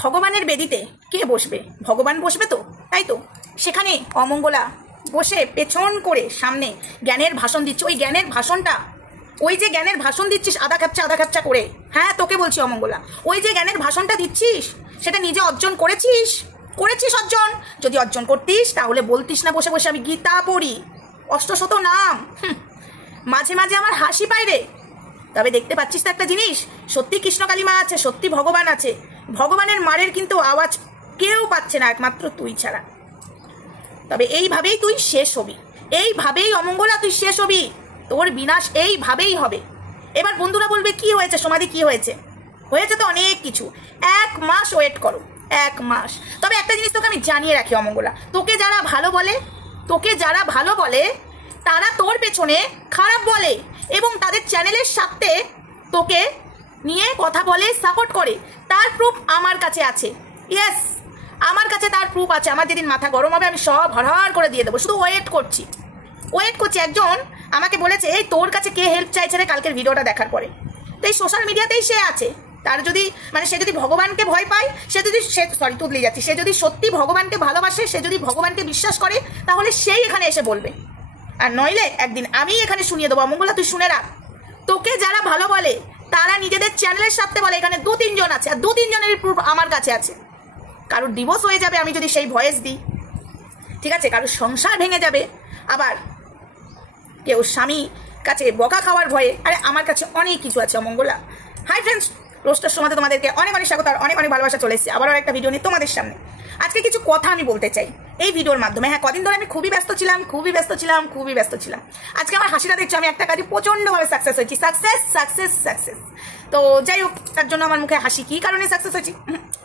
ভগবানের বেদিতে কে বসবে? ভগবান বসবে তো, তাই তো। সেখানে অমঙ্গলা বসে পেছন করে সামনে জ্ঞানের ভাষণ দিচ্ছে। ওই জ্ঞানের ভাষণটা, ওই যে জ্ঞানের ভাষণ দিচ্ছিস আধা খাপচা করে, হ্যাঁ তোকে বলছি অমঙ্গলা, ওই যে জ্ঞানের ভাষণটা দিচ্ছিস সেটা নিজে অর্জন করেছিস অর্জন? যদি অর্জন করতিস তাহলে বলতিস না বসে বসে আমি গীতা পড়ি, অষ্টশত নাম। মাঝে মাঝে আমার হাসি পায় রে। তবে দেখতে পাচ্ছিস তো একটা জিনিস, সত্যি কৃষ্ণকালী মা আছে, সত্যি ভগবান আছে। ভগবানের মারের কিন্তু আওয়াজ কেউ পাচ্ছে না একমাত্র তুই ছাড়া। তবে এইভাবেই তুই শেষ হবি, এইভাবেই অমঙ্গলা তুই শেষ হবি, তোর বিনাশ এইভাবেই হবে। এবার বন্ধুরা বলবে কি হয়েছে সমাধি, কি হয়েছে? হয়েছে তো অনেক কিছু। 1 মাস ওয়েট করো, 1 মাস। তবে একটা জিনিস তোকে আমি জানিয়ে রাখি অমঙ্গলা, তোকে যারা ভালো বলে তারা তোর পেছনে খারাপ বলে এবং তাদের চ্যানেলের সাথে তোকে নিয়ে কথা বলে, সাপোর্ট করে। তার প্রুফ আমার কাছে আছে। ইয়েস, আমার কাছে তার প্রুফ আছে। আমার যেদিন মাথা গরম হবে আমি সব হরহর করে দিয়ে দেবো। শুধু ওয়েট করছি। একজন আমাকে বলেছে এই তোর কাছে কে হেল্প চাইছে রে কালকের ভিডিওটা দেখার পরে। তো এই সোশ্যাল মিডিয়াতেই সে আছে। তার যদি সে যদি ভগবানকে ভয় পায়, সে যদি সত্যি ভগবানকে ভালোবাসে, সে যদি ভগবানকে বিশ্বাস করে, তাহলে সেই এখানে এসে বলবে। আর নইলে একদিন আমি এখানে শুনিয়ে দেবো। অমঙ্গলা তুই শুনে রাখ, তোকে যারা ভালো বলে তারা নিজেদের চ্যানেলের সাথে বলে। এখানে 2-3 জন আছে, আর 2-3 জনের প্রুফ আমার কাছে আছে। কারোর ডিভোর্স হয়ে যাবে আমি যদি সেই ভয়েস দিই, ঠিক আছে? কারোর সংসার ভেঙে যাবে, আবার কেউ স্বামী কাছে বকা খাওয়ার ভয়ে। আরে আমার কাছে অনেক কিছু আছে অমঙ্গলা। হাই ফ্রেন্ডস, রোস্টার সমাজে তোমাদেরকে অনেক স্বাগত আর অনেক ভালোবাসা চলে এসেছে আবারও একটা ভিডিও নিয়ে তোমাদের সামনে। আজকে কিছু কথা আমি বলতে চাই এই ভিডিওর মাধ্যমে। হ্যাঁ, কদিন ধরে আমি খুবই ব্যস্ত ছিলাম। আজকে আমার হাসিটা দেখছো, আমি একটা কাজে প্রচণ্ডভাবে সাকসেস হয়েছি। সাকসেস। তো যাই হোক, তার জন্য আমার মুখে হাসি। কি কারণে সাকসেস হয়েছি?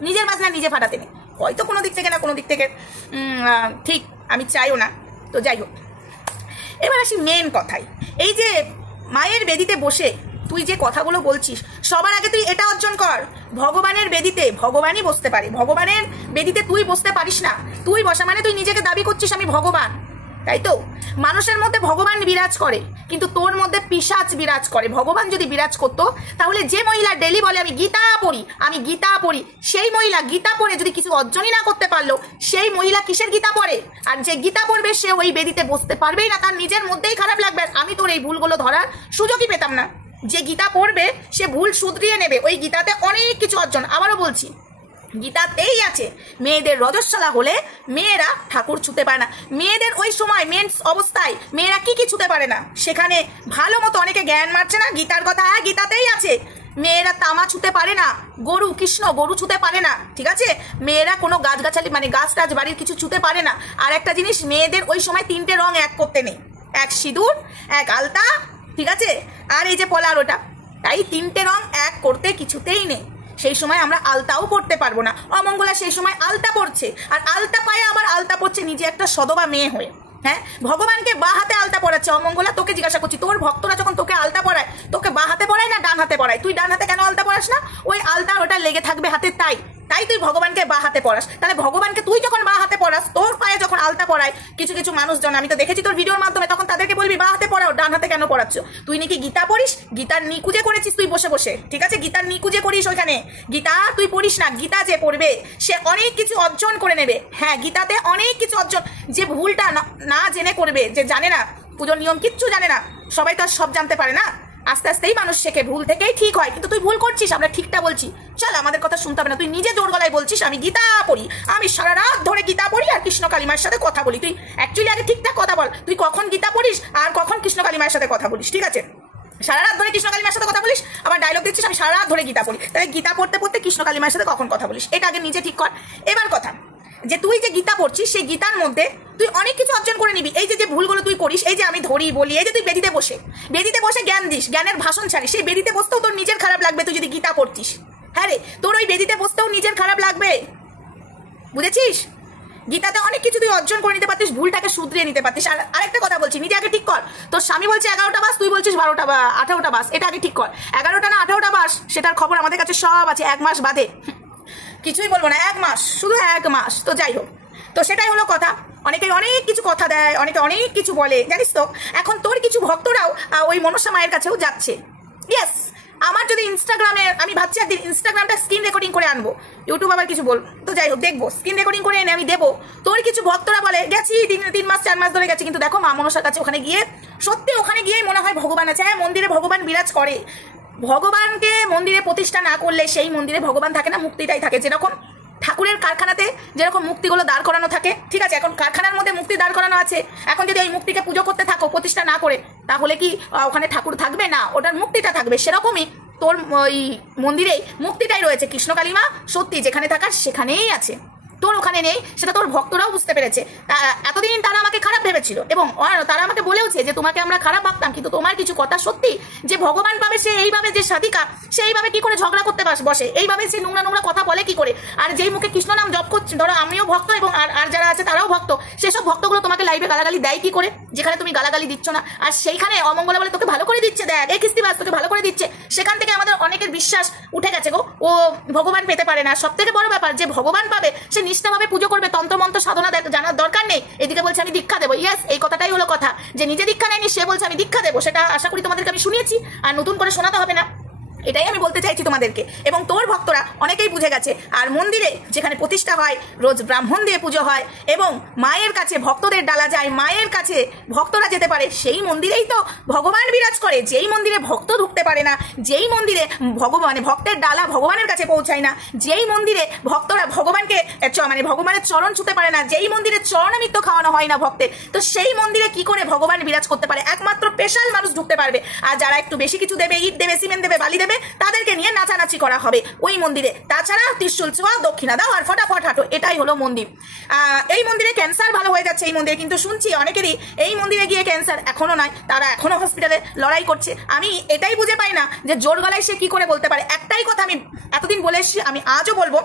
নিজের বাজনা নিজে ফাটাতে নেই, হয়তো কোনো দিক থেকে না কোনো দিক থেকে ঠিক আমি চাইও না। তো যাই হোক, এবার আসি মেন কথায়। এই যে মায়ের বেদিতে বসে তুই যে কথাগুলো বলছিস, সবার আগে তুই এটা অর্জন কর, ভগবানের বেদিতে ভগবানই বসতে পারে। ভগবানের বেদিতে তুই বসতে পারিস না। তুই বসা মানে তুই নিজেকে দাবি করছিস আমি ভগবান, তাই তো? মানুষের মধ্যে ভগবান বিরাজ করে, কিন্তু তোর মধ্যে পিশাচ বিরাজ করে। ভগবান যদি বিরাজ করতো তাহলে যে মহিলা ডেলি বলে আমি গীতা পড়ি, সেই মহিলা গীতা পড়ে যদি কিছু অর্জনই না করতে পারলো, সেই মহিলা কিসের গীতা পড়ে? আর যে গীতা পড়বে সে ওই বেদিতে বসতে পারবেই না, তার নিজের মধ্যেই খারাপ লাগবে। আর আমি তোর এই ভুলগুলো ধরার সুযোগই পেতাম না। যে গীতা পড়বে সে ভুল শুধরিয়ে নেবে। ওই গীতাতে অনেক কিছু অর্জন। আবারও বলছি, গীতাতেই আছে মেয়েদের রজস্বলা হলে মেয়েরা ঠাকুর ছুতে পারে না। মেয়েদের ওই সময় মেন্স অবস্থায় মেয়েরা কি ছুতে পারে না, সেখানে ভালো মতো অনেকে জ্ঞান মারছে না গীতার কথা। হ্যাঁ, গীতাতেই আছে মেয়েরা তামা ছুতে পারে না, গরু ছুতে পারে না, ঠিক আছে? মেয়েরা কোনো গাছগাছালি গাছ টাছ বাড়ির কিছু ছুতে পারে না। আর একটা জিনিস, মেয়েদের ওই সময় 3টে রং এক করতে নেই, 1 সিঁদুর, 1 আলতা, ঠিক আছে? আর এই যে পলার ওটা, তাই 3টে রং এক করতে কিছুতেই নেই। সেই সময় আমরা আলতাও পড়তে পারবো না। অমঙ্গলা সেই সময় আলতা পড়ছে, আর আলতা পায়ে আবার আলতা পড়ছে নিজে একটা সদবা মেয়ে হয়ে। হ্যাঁ, ভগবানকে বা হাতে আলতা পড়াচ্ছে। অমঙ্গলা তোকে জিজ্ঞাসা করছি, তোর ভক্তরা যখন তোকে আলতা পড়ায়, তোকে বা হাতে পড়ায় না ডান হাতে পড়ায়? তুই ডান হাতে কেন আলতা পড়াস না? ওই আলতা ওটা লেগে থাকবে হাতে, তাই তুই ভগবানকে বা হাতে পড়াস। তাহলে ভগবানকে তুই যখন বা হাতে পড়াস, তোর পায়ে যখন আলতা পড়ায় কিছু মানুষজন, আমি তো দেখেছি তোর ভিডিওর মাধ্যমে, তখন তাদেরকে বলবি বা হাতে পড়াও, ডান হাতে কেন পড়াচ্ছ? তুই নাকি গীতা পড়িস, গীতার নিকুজে করেছিস তুই বসে, ঠিক আছে? গীতার নিকুজে করিস। ওইখানে গীতা তুই পড়িস না। গীতা যে পড়বে সে অনেক কিছু অর্জন করে নেবে। হ্যাঁ, গীতাতে অনেক কিছু অর্জন। যে ভুলটা না জেনে করবে, যে জানে না পুজোর নিয়ম কিচ্ছু জানে না, সবাই তো আর সব জানতে পারে না। আস্তে আস্তেই মানুষ শেখে, ভুল থেকেই ঠিক হয়। কিন্তু তুই ভুল করছিস, আমরা ঠিকটা বলছি। চল, আমাদের কথা শুনতে হবে না। তুই নিজে জোর গলায় বলছিস আমি গীতা পড়ি, আমি সারা রাত ধরে গীতা পড়ি আর কৃষ্ণ কালিমার সাথে কথা বলি। তুই অ্যাকচুয়ালি আগে ঠিকঠাক কথা বল, তুই কখন গীতা পড়িস আর কখন কৃষ্ণ কালিমার সাথে কথা বলিস, ঠিক আছে? সারা রাত ধরে কৃষ্ণ কালিমার সাথে কথা বলিস, আবার ডায়লগ দিচ্ছিস আমি সারা রাত ধরে গীতা পড়ি। তাহলে গীতা পড়তে কৃষ্ণ কালিমার সাথে কখন কথা বলিস, এটা আগে নিজে ঠিক কর। এবার কথা, যে তুই যে গীতা পড়ছিস সেই গীতার মধ্যে তুই অনেক কিছু অর্জন করে নিবি। এই যে ভুলগুলো তুই করিস, এই যে আমি ধরি বলি, এই যে তুই বেদিতে বসে জ্ঞান দিস, জ্ঞানের ভাষণ ছাড়িস, সেই বেদিতে বসতেও তোর নিজের খারাপ লাগবে। তুই যদি গীতা পড়তিস, হ্যাঁ রে, তোর ওই বেদিতে বসতেও নিজের খারাপ লাগবে, বুঝেছিস? গীতাতে অনেক কিছু তুই অর্জন করে নিতে পারতিস, ভুলটাকে শুধরিয়ে নিতে পারতিস। আর আরেকটা কথা বলছি, নিজে আগে ঠিক কর। তোর স্বামী বলছে 11টা বাস, তুই বলছিস 12টা বা 18টা বাস। এটা আগে ঠিক কর। 11টা না 18টা বাস, সেটার খবর আমাদের কাছে সব আছে। 1 মাস বাদে, কিছুই বলবো না, 1 মাস, শুধু 1 মাস। তো যাই হোক, তো সেটাই হলো কথা। অনেকে অনেক কিছু কথা দেয়, অনেকে অনেক কিছু বলে, জানিস তো? এখন তোর কিছু ভক্তরাও ওই মনসা মায়ের কাছেও যাচ্ছে। ইয়েস, আমার যদি ইনস্টাগ্রামে, আমি ভাবছি একদিন ইনস্টাগ্রামটা স্ক্রিন রেকর্ডিং করে আনবো, ইউটিউব আবার কিছু বল তো যাই হোক, দেখবো স্ক্রিন রেকর্ডিং করে এনে আমি দেবো। তোর কিছু ভক্তরা বলে গেছি 3 মাস 4 মাস ধরে গেছি, কিন্তু দেখো মা মনসার কাছে ওখানে গিয়ে সত্যি ওখানে গিয়েই মনে হয় ভগবান আছে। হ্যাঁ, মন্দিরে ভগবান বিরাজ করে, ভগবানকে মন্দিরে প্রতিষ্ঠা না করলে সেই মন্দিরে ভগবান থাকে না, মুক্তিটাই থাকে। যেরকম ঠাকুরের কারখানাতে যেরকম মুক্তিগুলো দাঁড় করানো থাকে, ঠিক আছে, এখন কারখানার মধ্যে মুক্তি দাঁড় করানো আছে, এখন যদি ওই মুক্তিকে পুজো করতে থাকো প্রতিষ্ঠা না করে, তাহলে কি ওখানে ঠাকুর থাকবে না? ওটার মুক্তিটা থাকবে। সেরকমই তোর ওই মন্দিরেই মুক্তিটাই রয়েছে। কৃষ্ণকালী মা সত্যি যেখানে থাকার সেখানেই আছে, তোর ওখানে নেই, সেটা তোর ভক্তরাও বুঝতে পেরেছে। এতদিন তারা আমাকে খারাপ ভেবেছিল এবং তারা আমাকে বলেওছে যে তোমাকে আমরা খারাপ ভাবতাম, কিন্তু তোমার কিছু কথা সত্যি, যে ভগবান পাবে সে এইভাবে, যে সাধিকা সে এইভাবে কি করে ঝগড়া করতে বসে, এইভাবে সে নোংরা নোংরা কথা বলে কি করে? আর যেই মুখে কৃষ্ণ নাম জপ করছে, ধরো আমিও ভক্ত এবং আর যারা আছে তারাও ভক্ত, সেসব ভক্তগুলো তোমাকে লাইভে গালাগালি দেয় কি করে, যেখানে তুমি গালাগালি দিচ্ছ না? আর সেইখানে অমঙ্গলা বলে তোকে ভালো করে দিচ্ছে, দেখ এই কিস্তিবাজ তোকে ভালো করে দিচ্ছে। সেখান থেকে আমাদের অনেকের বিশ্বাস উঠে গেছে গো, ও ভগবান পেতে পারে না। সব থেকে বড় ব্যাপার, যে ভগবান পাবে সে নিষ্ঠাভাবে পুজো করবে, তন্ত্রমন্ত্র সাধনা জানার দরকার নেই। এদিকে বলছে আমি দীক্ষা দেবো, ইয়েস, এই কথাটাই হলো কথা, যে নিজে দীক্ষা নেয়নি সে বলছে আমি দীক্ষা দেবো। সেটা আশা করি তোমাদেরকে আমি শুনিয়েছি, আর নতুন করে শোনাতে হবে না, এটাই আমি বলতে চাইছি তোমাদেরকে। এবং তোর ভক্তরা অনেকেই বুঝে গেছে। আর মন্দিরে যেখানে প্রতিষ্ঠা হয়, রোজ ব্রাহ্মণ দিয়ে পুজো হয় এবং মায়ের কাছে ভক্তদের ডালা যায়, মায়ের কাছে ভক্তরা যেতে পারে, সেই মন্দিরেই তো ভগবান বিরাজ করে। যেই মন্দিরে ভক্ত ঢুকতে পারে না, যেই মন্দিরে ভক্তের ডালা ভগবানের কাছে পৌঁছায় না, যেই মন্দিরে ভক্তরা ভগবানকে ভগবানের চরণ ছুতে পারে না, যেই মন্দিরে চরণামৃত খাওয়ানো হয় না ভক্তের, তো সেই মন্দিরে কি করে ভগবান বিরাজ করতে পারে? একমাত্র স্পেশাল মানুষ ঢুকতে পারবে। আর যারা একটু বেশি কিছু দেবে, ইট দেবে, সিমেন্ট দেবে, বালি দেবে, তাদেরকে নিয়ে নাচানাচি করা হবে ওই মন্দিরে। তাছাড়া ত্রিশূল ছোঁয়া, দক্ষিণা দাও আর ফটাফট হাঁটো, এটাই হলো মন্দির। এই মন্দিরে ক্যান্সার ভালো হয়ে যাচ্ছে এই মন্দিরে, কিন্তু শুনছি অনেকেরই এই মন্দিরে গিয়ে ক্যান্সার এখনো নয়, তারা এখনো হসপিটালে লড়াই করছে। আমি এটাই বুঝে পাই না যে জোর গলায় সে কি করে বলতে পারে। একটাই কথা আমি এতদিন বলে এসেছি, আমি আজও বলবো,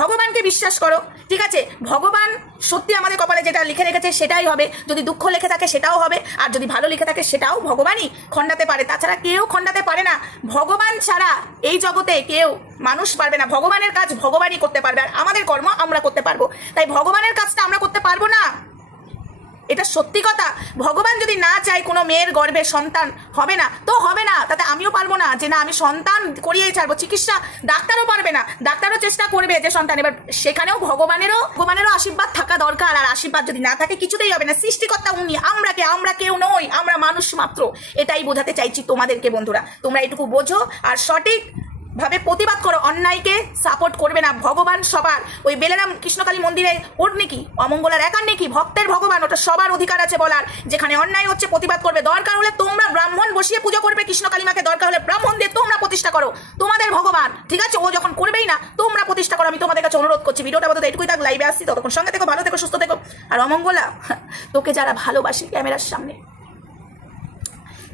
ভগবানকে বিশ্বাস করো, ঠিক আছে? ভগবান সত্যি আমাদের কপালে যেটা লিখে রেখেছে সেটাই হবে। যদি দুঃখ লিখে থাকে সেটাও হবে, আর যদি ভালো লিখে থাকে সেটাও ভগবানই খণ্ডাতে পারে, তাছাড়া কেউ খণ্ডাতে পারে না। ভগবান ছাড়া এই জগতে কেউ মানুষ পারবে না। ভগবানের কাজ ভগবানই করতে পারবে, আর আমাদের কর্ম আমরা করতে পারবো। তাই ভগবানের কাজটা আমরা করতে পারবো না, এটা সত্যি কথা। ভগবান যদি না চায় কোনো মেয়ের গর্ভে সন্তান হবে না, তো হবে না, তাতে আমিও পারবো না যে না আমি সন্তান করিয়েই ছাড়বো। চিকিৎসা ডাক্তারও পারবে না, ডাক্তারও চেষ্টা করবে যে সন্তান, এবার সেখানেও ভগবানেরও আশীর্বাদ থাকা দরকার। আর আশীর্বাদ যদি না থাকে কিছুতেই হবে না। সৃষ্টিকর্তা উনি, আমরা কেউ নই, আমরা মানুষ মাত্র। এটাই বোঝাতে চাইছি তোমাদেরকে বন্ধুরা, তোমরা এটুকু বোঝো আর সঠিক ভাবে প্রতিবাদ করো, অন্যায়কে সাপোর্ট করবে না। ভগবান সবার, ওই বেলেরাম কৃষ্ণকালী মন্দিরে ওর নাকি অমঙ্গলার একার নাকি ভক্তের ভগবান, ওটা সবার অধিকার আছে বলার। যেখানে অন্যায় হচ্ছে প্রতিবাদ করবে, দরকার হলে তোমরা ব্রাহ্মণ বসিয়ে পুজো করবে কৃষ্ণকালী মাকে, দরকার হলে ব্রাহ্মণ দিয়ে তোমরা প্রতিষ্ঠা করো, তোমাদের ভগবান, ঠিক আছে? ও যখন করবেই না, তোমরা প্রতিষ্ঠা করো। আমি তোমাদের কাছে অনুরোধ করছি। ভিডিওটা বলতে এটুকুই থাক, লাইভে আসছি, ততক্ষণ সঙ্গে থেকো, ভালো থেকো, সুস্থ থেকো। আর অমঙ্গলা, তোকে যারা ভালোবাসে ক্যামেরার সামনে,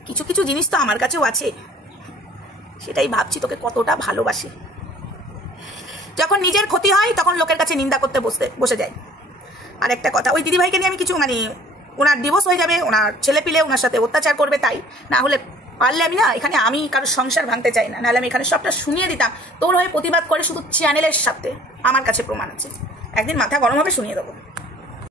কিছু কিছু জিনিস তো আমার কাছেও আছে, সেটাই ভাবছি তোকে কতটা ভালোবাসি। যখন নিজের ক্ষতি হয় তখন লোকের কাছে নিন্দা করতে বসে যায়। আর একটা কথা, ওই দিদিভাইকে নিয়ে আমি কিছু ওনার ডিভোর্স হয়ে যাবে, ওনার ছেলে পিলে ওনার সাথে অত্যাচার করবে, তাই না হলে পারলে আমি না এখানে আমি কারোর সংসার ভাঙতে চাই না, নাহলে আমি এখানে সবটা শুনিয়ে দিতাম। তোর হয়ে প্রতিবাদ করে শুধু চ্যানেলের সাথে, আমার কাছে প্রমাণ আছে, একদিন মাথা গরম হবে শুনিয়ে দেবো।